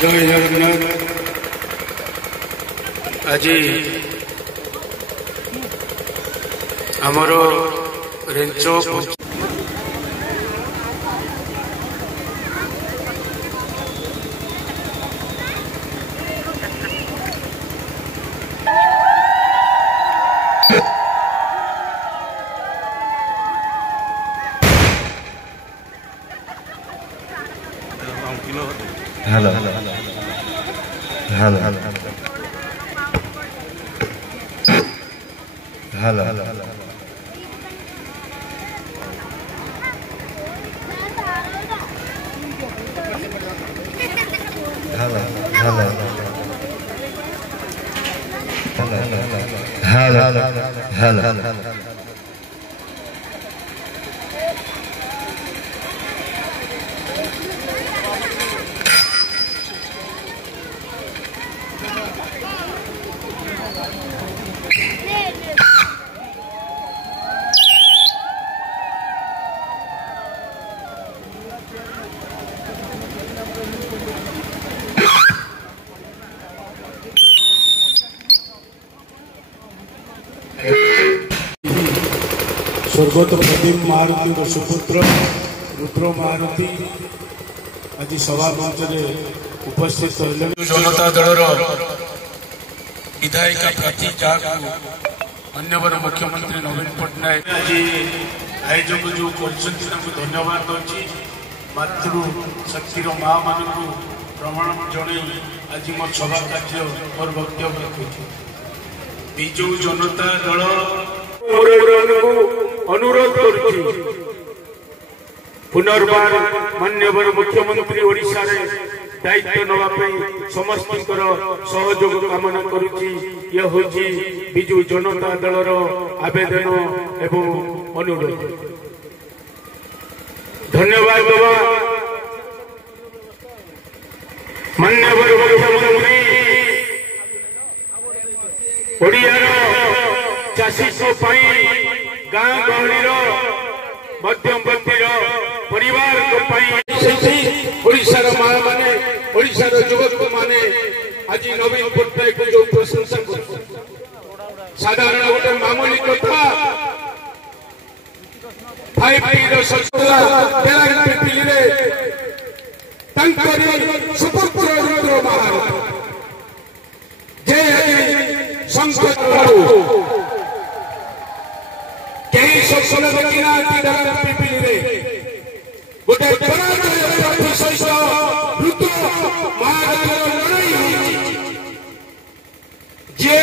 जय जगन्नाथ। आज आमर रेंच हेलो हेलो हेलो हेलो स्वर्गत प्रदीप महारती सुपुत्र रुद्र महारती आज सभा मंच में उपस्थित जनता दल विधायिका प्रार्थी जहाँ अन्यवर मुख्यमंत्री नवीन पट्टनायक आज आयोजक जो धन्यवाद दूसरी मातृशक्तिर माँ मान प्रमाण जन आज मो सभा कार्य मोर वक्तव्य रखी विजु जनता दल अनुरोध करुछि पुनर्बार मान्यवर मुख्यमंत्री ओडिशा रे दायित्व नवा समस्त सहयोग कामना करुछि। यह होछि विजु जनता दलर आवेदन एवं अनुरोध। धन्यवाद देवा मान्यवर मुख्यमंत्री ओडिया चाषी गाँ गहली मध्यमवर्ती परिवार ओडिशार माँ माने ओडिशार युवक माने आज नवीन पट्टनायक जो प्रशंसा कर साधारण गोटे मामूली कथा 5T सुपुत्र रुद्र महारती जे संकट कहीं सफल देखिना पिपिली गोटे प्रार्थी सहित रुद्र महारती लड़ाई जे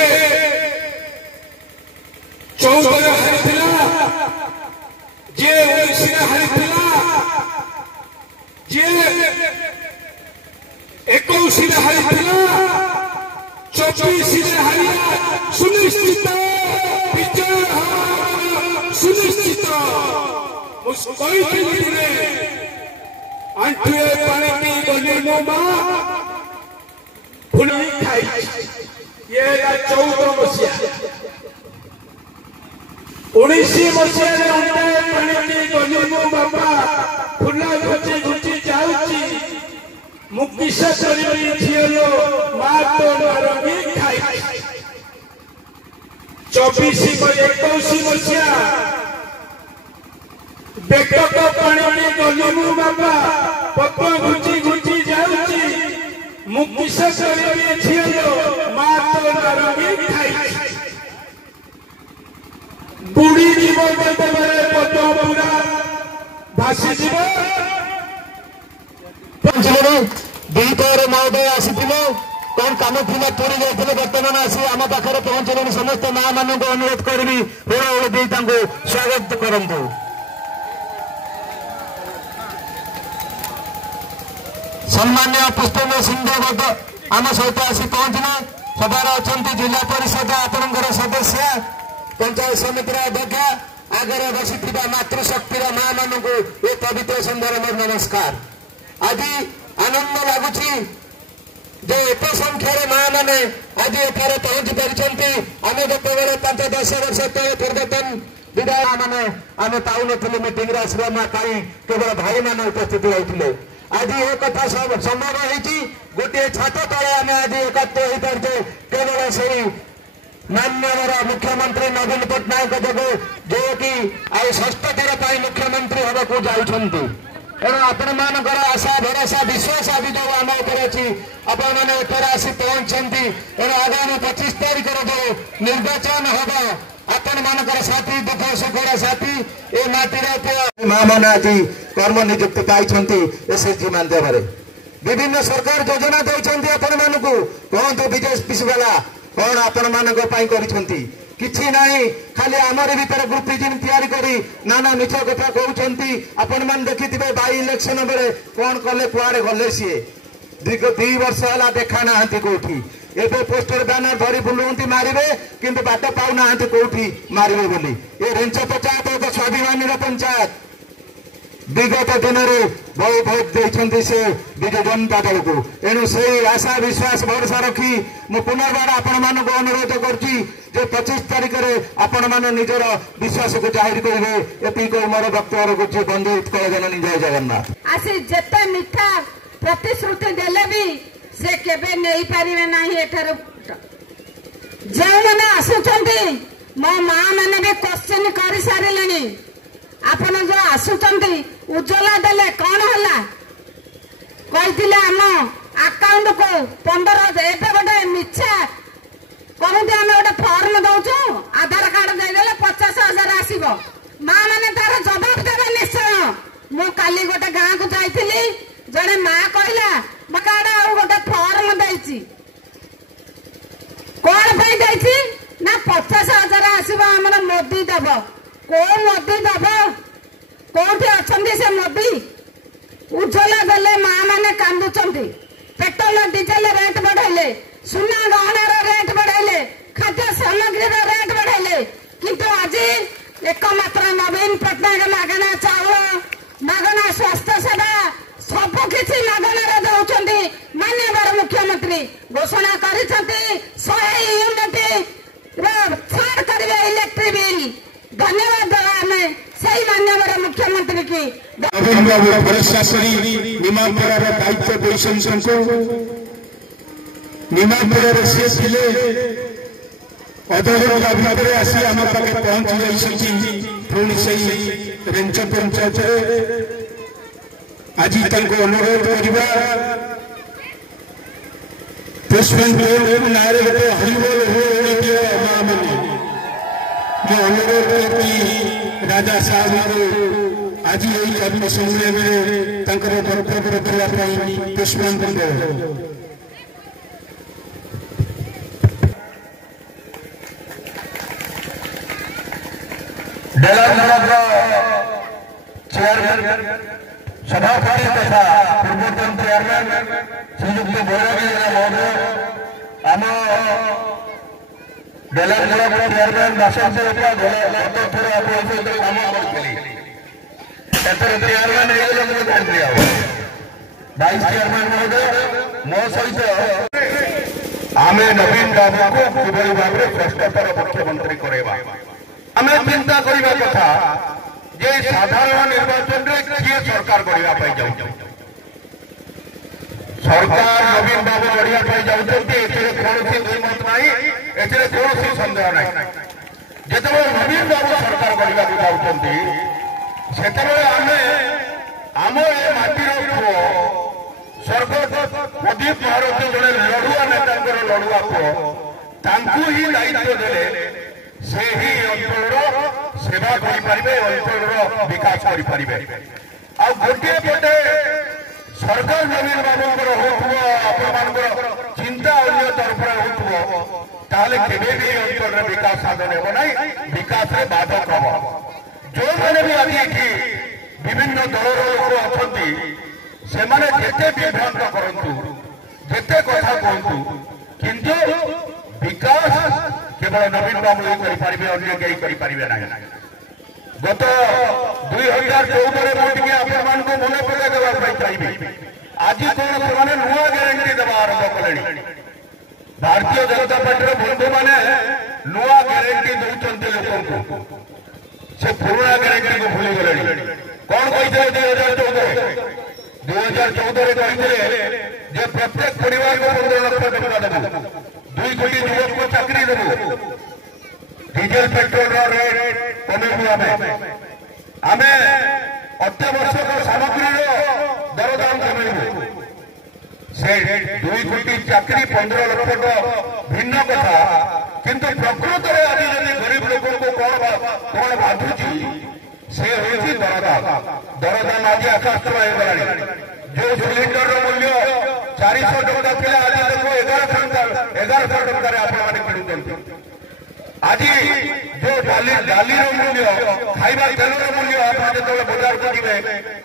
14 हारिला जे 19 हारिला जे 21 हारिला 24 हारिला सुनिश्चित विजय सुनिश्चित आंठुए पानी गली मो माँ फुली खाई ये 14 मसीहा 19 मसीहा आंठुए पानी गली मो बाबा फुला घुची घुची जाऊची मुकिसा करी झियो माँ तो नरमी खाई 24 21 मसीहा बेकक पानी गली मो बाबा पप्पा घुची घुची जाऊची मुकिसा करी झियो माँ तो नरमी खाई बुढ़ी जीव बेतबरे पद पूरा भासी जीव दुईपर महोदय आसीथिले कौन काम थिला पूरी जाइथिले वर्तमान आसी आम पाखरे पहुंचले समस्त माँ मानक अनुरोध करबी होळ दे तांको स्वागत करंतु। सम्मान्य पुष्पेन्द्र सिंह आम सहित आसी पहुंचले सभार अच्छा जिला परिषद आपणकर सदस्य पंचायत समितिर अध्यक्ष आगे बसी मातृशक्तिर माँ मानक ये पवित्र सुंदर नमस्कार। आज आनंद लगुच जे एत संख्यार माँ मैंने आज एठार पहुंची पार्टी आम जो 5-10 वर्ष तले पूर्वतन विधायक मैंने आम पाऊन मीटिंग आसवा माँ कहीं केवल भाई मैंने उपस्थित होते आज ये कथा संभव होती गोटे छात तले आम आज एकत्र हो पारे केवल से माननीय मुख्यमंत्री नवीन पट्टनायक जो जो कि षष्ठ थर मुख्यमंत्री हवा को जाऊँगी तेणु आपण मानकर आशा भरोसा विश्वास आज जो आम उपर अच्छी आपण मैंने आसी पहुंचती तेणु आगामी 25 तारीख जो निर्वाचन होगा आपण मानकर साथी दुख सुखर साथी ए माटी माँ मैंने आज कर्म नियुक्ति पाई एसएचजी माध्यम विभिन्न सरकार योजना देते आपण मानू कहतु विजय वाला कौन आपण मान किछि नहीं खाली आमर भीतर ग्रुपिज्म तैयारी करी नाना मिछ कथा कहते आपण मान देखिथिबे बाई इलेक्शन बेले कौन कले कुआड़े गले सी दीर्घ 2 वर्ष है देखा ना कौटी एवं पोस्टर बैनर धरी बुलुंती मारे किंतु बाट पाऊना कौटी मारे बोली ये रेंच पंचायत एक स्वाभिमानी पंचायत विगत दिन में बहु भोट देते से विजु जनता दल को एणु से आशा विश्वास भरोसा रखी मु पुनर्बार आपण मान अनुरोध करछि 25 तारीख में आपण मान निजर विश्वास को जाहिर करेंगे ये मोर वक्तव्य रखुच्छे बंधु उत्कल जननी जय जगन्नाथ आसी जेते मिठा प्रतिश्रुति देले भी से केबे नहीं पारिबे नाही एठार जे माने आसुचंती मो मां माने भी क्वेश्चन करि सारिलेनी आपण जो आसुचंती उज्ज्वला देले कौन हला कहथिले आम अकाउंट को 15 एबे गोटे मिछा कहते आम गोटे फॉर्म दौचु आधार कार्ड देदेले 50,000 आसीबो मां माने तार जवाब देबे निश्चय मु काली गोटे गाँ को जाइथिली जड़े माँ कहला बकाड़ा आ गोटे फॉर्म देछि कौन पे देछि ना 50,000 आसीबो हमर मोदी देबो को मोदी देबो कोठी अछंती से मोदी उज्ज्वला देले माँ माने कांदुचंती पेट्रोल डीजेल रेट बढ़ाइले सुना गहनार रेट बढ़ाइले खाद्य सामग्री रेट बढ़ाइले किंतु आज एकमात्र नवीन पट्टनायक मागना चाउल मागना स्वास्थ्य सेवा सब किसी मागणार दौरान माननीय मुख्यमंत्री घोषणा करिसेंती 100 यूनिट छाड़ करेंगे इलेक्ट्रिक बिल धन्यवाद आमे सही माननीय मुख्यमंत्री की निमापड़ार दायित्व देशको निमापड़ार सी थे अधघंटा भितर आसी आम पाखे पहुंची जाइए पुणी से रेंच पंचायत आज अनुरोध करवा पुष्पन ना गोटे हरिबोल माँ मैंने मैं अनुरोध की राजा साहब आज यही कवि सुनने में कर्तव्य करने पुष्पांजलि चेयरमैन सभापति तथा पूर्वतन चेयरमैन श्रीयुक्त भैरवी महोदय आम डेलार चेयरमैन बासन गत थर काम करी चेयरमैन वाइस चेयरमैन महोदय मो सहित आम नवीन बाबू को किभली भाव में श्रेष्ठतर मुख्यमंत्री करवा आम चिंता करने कथा जे साधारण निर्वाचन में किए सरकार गढ़ा जाऊ सरकार नवीन बाबू गढ़ा जाऊँगी कौन दुईमत ना कौन सन्देह ना जिते नवीन बाबू सरकार गढ़ा जाऊँगी से आम ए माटीर पुओ स्वर्गत प्रदीप महारथी जड़े लड़ुआ नेता लड़ुआ पुओ ही दायित्व देले से ही अंचल सेवा करें अंचल विकास करें आ गोटे पटे सरकार नवीन बाबू हो चिंता अन्य तरफ हो अंचल विकास साधन हो ना विकास में बाधक हम जो मैंने भी आज ये विभिन्न दलर लोक अच्छा से जिते विभ्रांत करूँ जिते कथा कहतु किंतु विकास केवल नवीन बाबू ही करें अन्य कहीं करें ना गत 2014 में आपण को मन पकड़ देवाई चाहिए आज कौन से नुआ ग्यारंटी देवा आरंभ कले भारतीय जनता पार्टी बंधु मैंने नुआ ग्यारंटी दौरान लोक से पुराना ग्यारंटी को भूली गले कौन कही 2014 कहते जे प्रत्येक परिवार को 15 लाख टका देबो 2 कोटी युवक को चाकरी देबो डीजल पेट्रोल रेट कमेबो आमे अत्यावश्यक सामग्री दरदाम कमेबो से 2 कोटी चाकरी 15 लाख टका भिन्न कथा किंतु प्रकृत में आज यदि गरीब लोगों को कौन बाधुची से होती दरदाम आज आकाश छुआ जो सिलिंडर मूल्य 400 टका था आज देखो 1100 टकर आप किणुंट आज जो डाली मूल्य खाइबा तेल मूल्य आप जो बजार को जीवे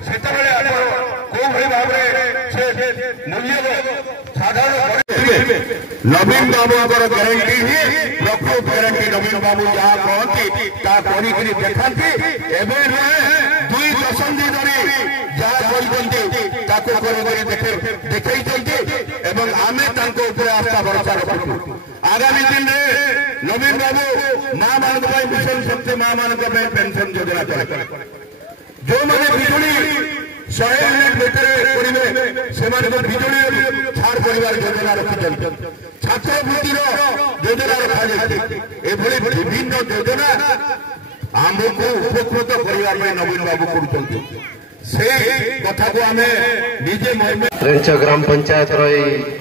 से कौ भाव में मूल्य साधारण नवीन बाबू ग्यारंटी ही प्रकृत ग्यारंटी नवीन बाबू जहाँ कहती देखा दुई दशंधि धरी जहाँ देखते आम आस्था भरोसा रखु आगामी दिन में नवीन बाबू माँ मान मिशन शक्ति माँ मान पेंशन योजना चले जो मैंने बिजुली 100 यूनिट भितर से बिजुली छाड़ कर योजना रखी छात्रवृत्तिर योजना रखा विभिन्न योजना आमको उपकृत करने नवीन बाबू कथा को आम निजे रेंच ग्राम पंचायत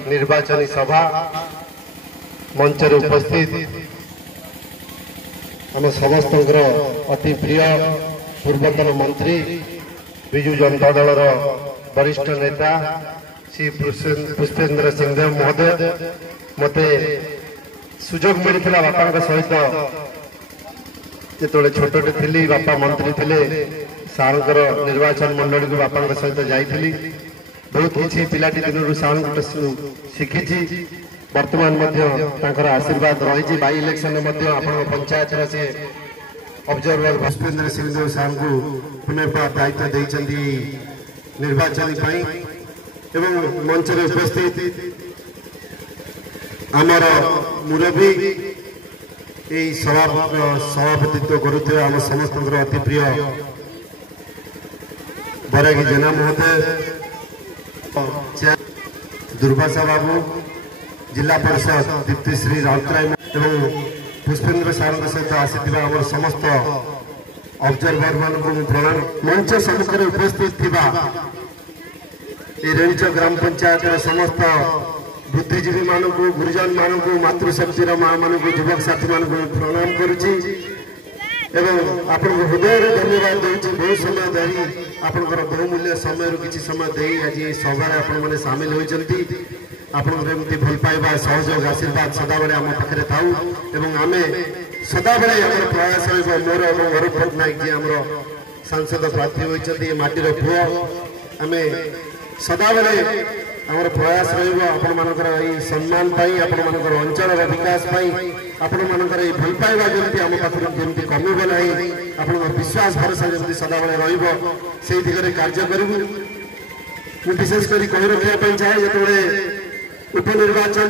निर्वाचन सभा मंच उपस्थित आम समस्त अति प्रिय पूर्वतन मंत्री विजु जनता दल वरिष्ठ नेता श्री पुष्पेंद्र सिंहदेव महोदय मते सुजोग मिलता बापा सहित जो छोटे थी बापा मंत्री थे सार निर्वाचन मंडली को बापा सहित जाइली बहुत किसी पिलाटी दिन सार शिखी वर्तमान आशीर्वाद रही बाई इलेक्शन पंचायत से ऑब्जर्वर पुष्पेंद्र सिंहदेव सार को पुनर्बार दायित्व देते निर्वाचन एवं मंच उपस्थित आमर मुरबी सभापतित्व करुवा आम समस्त अति प्रिय बरागी जेना महोदय दुर्भाषा बाबू जिला परिषद दीप्ति श्री राउतराय एवं पुष्पेंद्र सार सहित आसी आम समस्त ऑब्जर्वर मान प्रणाम मंच सम्मुखें उपस्थित रेंच ग्राम पंचायत समस्त बुद्धिजीवी मानू गुरुजन मानू मातृशक्तिर माँ मान युवक साथी मान प्रणाम करुच्ची आपण हृदय धन्यवाद दूसरी बहुत समय धरी आपंकर बहुमूल्य समय किसी समय दे आज सभा आपण मैंने सामिल होती आपमती भल पाइबा सहयोग आशीर्वाद सदाबले आम पाखे थाऊ आम सदाबले प्रयास मोर और पट्टनायक जी आम सांसद प्रार्थी होती माटीर पुओ आम सदाबले आमर प्रयास रही सम्मान आपण अंचल विकास आपण भल पाइबा जमी आम पाखर जमी कमिब ना आप विश्वास भरोसा जमी सदाबले रही दिगरे कार्य करूँ विशेष कर कही रखा चाहे जो उपनिर्वाचन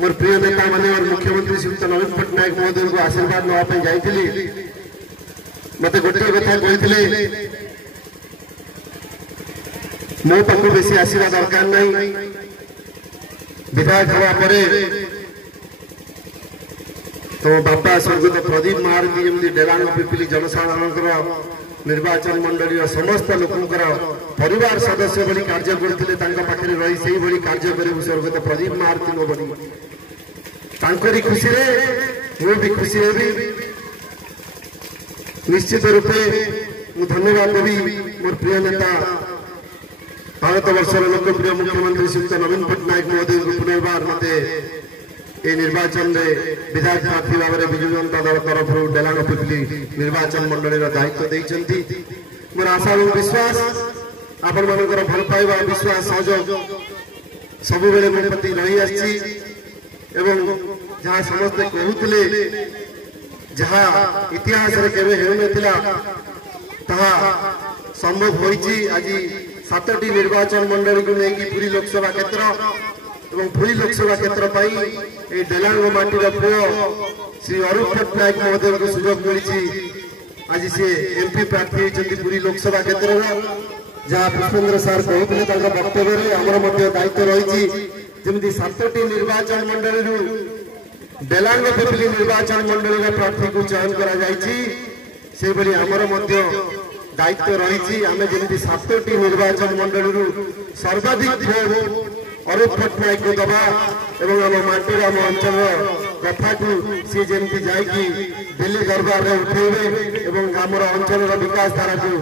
मोर प्रिय नेता माने और मुख्यमंत्री श्रीयुक्त नवीन पट्टनायक महोदय को आशीर्वाद नापी जाइली मत गोटे कथा कही मो पाक बेसी आसवा दरकार नहीं विधायक हवा पर तो बापा स्वर्गत प्रदीप महारती जमी डेलांग पिपिली जनसाधारण निर्वाचन मंडली समस्त लोकंर परिवार सदस्य भली कार्य करते पाखे रही से भली कार्य करूँ स्वर्गत प्रदीप महारती भली खुशी भी खुशी हेबी निश्चित रूपे मु धन्यवाद देवी मोर प्रिय नेता भारत वर्षर लोकप्रिय मुख्यमंत्री श्रीयुक्त नवीन पट्टनायक महोदय को पुनर्बार मते ये निर्वाचन में विधायक प्रार्थी भाव में विजु जनता दल तरफ डेलांग पिपली निर्वाचन मंडली दायित्व देती मोर आशा और विश्वास आपण मानकर भल पाइबा विश्वास सहयोग सब बेले मो प्रति रही आसी जहाँ समस्ते कहते जहाँ इतिहास केवे हेउनथिला ताहा संभव होइछि आज 7टी निर्वाचन मंडली को लेकिन पूरी लोकसभा क्षेत्र और पूरी लोकसभा क्षेत्र पर डेलांग माटीर पुओ श्री अरूप पट्टनायक महोदय को सुजोग मिली आज सी एमपी प्रार्थी होती पूरी लोकसभा क्षेत्र जहाँ पुष्पेन्द्र सार कहते वक्तव्य आमर दायित्व रही जमी 7टी निर्वाचन मंडली बेलांग पिपिली निर्वाचन मंडली प्रार्थी को चयन कर आमर दायित्व रही आम जमी 7टी निर्वाचन मंडली सर्वाधिक अरूप पट्टनायक को दबा एवं आम माटी आम अंचल कथा को सी जमी जा दिल्ली दरबार में उठेबे एवं आमर अंचल विकास धारा को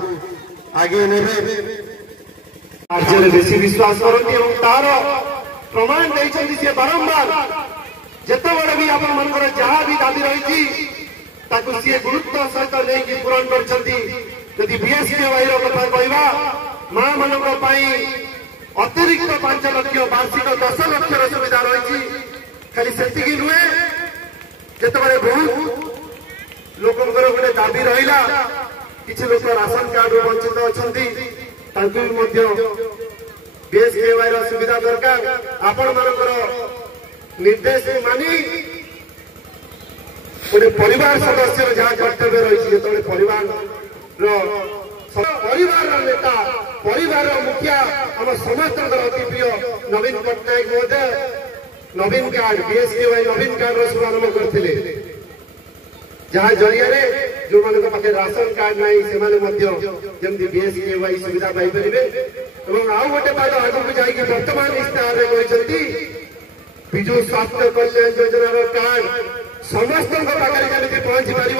आगे नेबे राज्य बेसी विश्वास करती तार प्रमाण देते बारंबार जितेबाला भी आप जहाँ भी दाबी रही सी गुरुत्व सहित नहीं पूरण कर बीएसकेवाई कथा कहवा मां मान अतिरिक्त 5 लाख वार्षिक 10 लाख सुविधा रही खाली से नुहे जिते बहुत लोक गोटे दाबी रहा किसी लोक राशन कार्ड वंचित अच्छा बीएसकेवाई सुविधा दरकार आपण मान निर्देश मानी गोटे परिवार सदस्य जहाँ कर्तव्य रही जो परिवार नेता परिवार मुखिया आम समस्त अति प्रिय नवीन पट्टनायक महोदय नवीन कार्ड बीएसकेवाई नवीन कार्ड शुभारंभ करते जहाँ जरिया जो पाखे राशन कार्ड ना से बीएसकेवाई सुविधा पाइपर आउ गोटे पाद आगे जाकि वर्तमान इस्ताहार कहते विजु स्वास्थ्य कल्याण योजनार कार्ड समस्त पाखे जमी पहुंची पार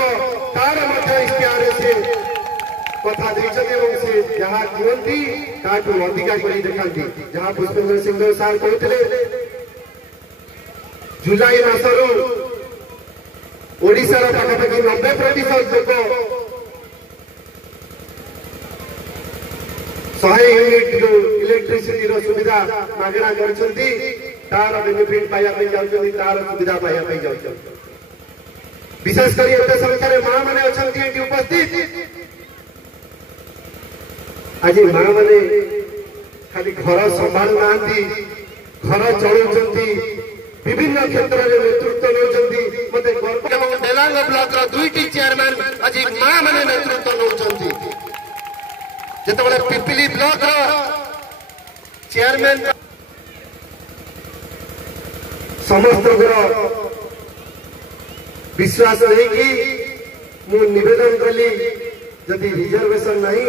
तार इस्ताहार से कथा से जहाँ कहती अधिका कर देखा जहाँ पुष्पेन्द्र सिंह सार कहते जुलाई मासरू ओडिशार पाखापाखि 90% लोक 100 यूनिट इलेक्ट्रिसिटी सुविधा मागणा करछंती तार बेनिफिट पाइबा जाउछंती तार सुविधा पाइबा जाउछंती विशेष कर एते संख्या मां माने अछंती एटी उपस्थित आज मां माने खाली घर संभाल नांती घर चलुछंती विभिन्न क्षेत्र में नेतृत्व नौचंती मते गर्व डेलांग ब्लॉक रो 2टी चेयरमैन आज मां माने नेतृत्व नौचंती जेतबले पिपिली ब्लॉक रो चेयरमैन समस्त विश्वास नहीं कि मु निवेदन कली जदि रिजर्वेशन नहीं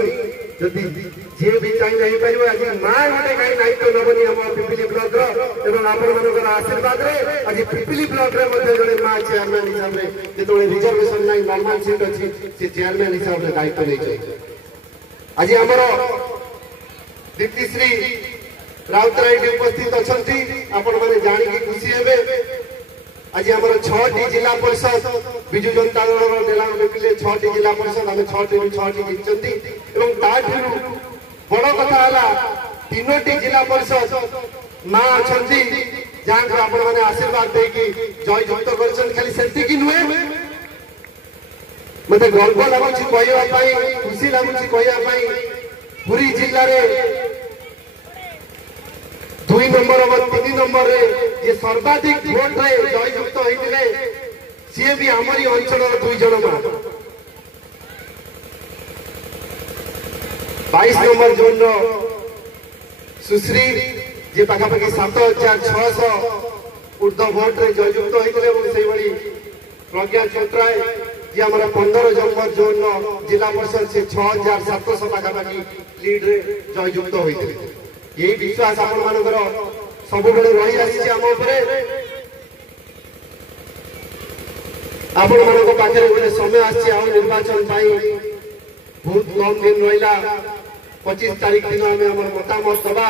जदि जी भी चाहिए नहीं पार आज मां गोटे कहीं दायित्व नबनी आम पिपिली ब्लॉक एवं आपण आशीर्वाद आज पिपिली ब्लॉक जड़े मां चेयरमैन हिसाब से जो रिजर्वेशन नहीं नॉर्मल सीट अच्छी से चेयरमैन हिसाब से दायित्व नहीं आज आमर दीप्तिश्री राउतराय उपस्थित अच्छा आपण मैंने जाणी खुशी हे आज आम 6टी जिला परिषद विजु जनता दल डेलांग पिपिली 6टी जिला परिषद आम 6टी जीतती बड़ कथा है 3टी जिला परिषद मां अच्छा जहाँ आपण मैंने आशीर्वाद देकी जय युक्त कर खाली से नुहे मत गर्व लगुच कहवाई खुशी लगुच कहवाई पुरी जिले में 2 नंबर और 3 नंबर ये सर्वाधिक भोट रे जय युक्त होते सी भी आमरी अंचल 2 जन मां 22 नंबर जोन सुश्री जे पाखापाखि 7600 ऊर्ध भोट रे जय युक्त होते प्रज्ञा चोत्राय जी आम 15 नंबर जोन जिला परिषद से 6700 पाखापाखि लीड रे जय युक्त होते यही विश्वास आपण मानकर सब रही आसी आम आपण मान पाखे गोटे समय आसी निर्वाचन बहुत कम दिन रहा 25 तारीख दिन आम आम मतामत दबा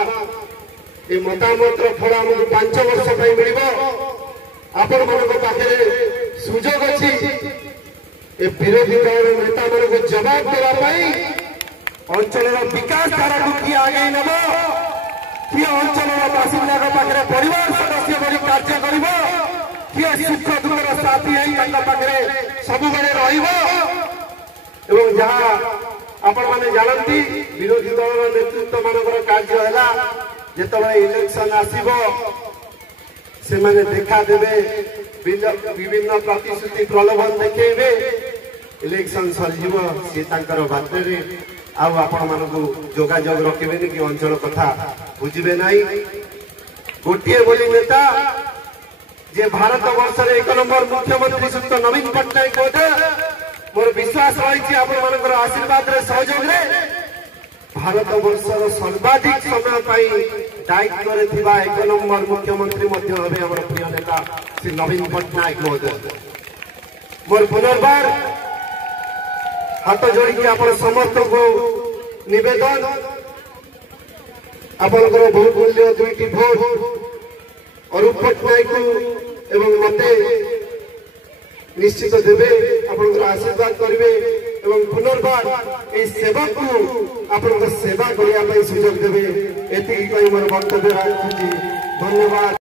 ये मतामत फल आमको 5 वर्ष मिल आपण मान पाखे सुजोग अच्छी विरोधी दल नेता मान जवाब देवाई अंचल विकास धारा को किए आगे नब किए अंचल बासिंदा पाखे परिवार सदस्य बड़ी कार्य कर किए सुख दुखर साथी पाखे सब जहाँ आपण मैंने जानती विरोधी दल नेतृत्व मान कार्य है जिते इलेक्शन आसब से मैंने देखा देवे विभिन्न प्रतिश्रुति प्रलोभन देखेबे इलेक्शन सरीज सी बाटर जोगाजोग रखिबेनि कि अंचल कथा बुझे ना गोटे बोली नेता जे भारत वर्ष 1 नंबर मुख्यमंत्री सुत नवीन पट्टनायक होते मोर विश्वास रही आशीर्वाद सहयोग भारत वर्ष सर्वाधिक समय दायित्व 1 नंबर मुख्यमंत्री प्रिय नेता श्री नवीन पट्टनायक महोदय मोर पुनर्बार हाथ जोड़ी आप समस्त को निवेदन आपंकर बहुमूल्य 2टी भोट अरूप पट्टनायक एवं मते निश्चित देवे आपंकर आशीर्वाद करेंगे एवं पुनर्बार ये सेवा को आपंकर सेवा करने सुजोग देवे एति मोर वक्तव्य रखुची। धन्यवाद।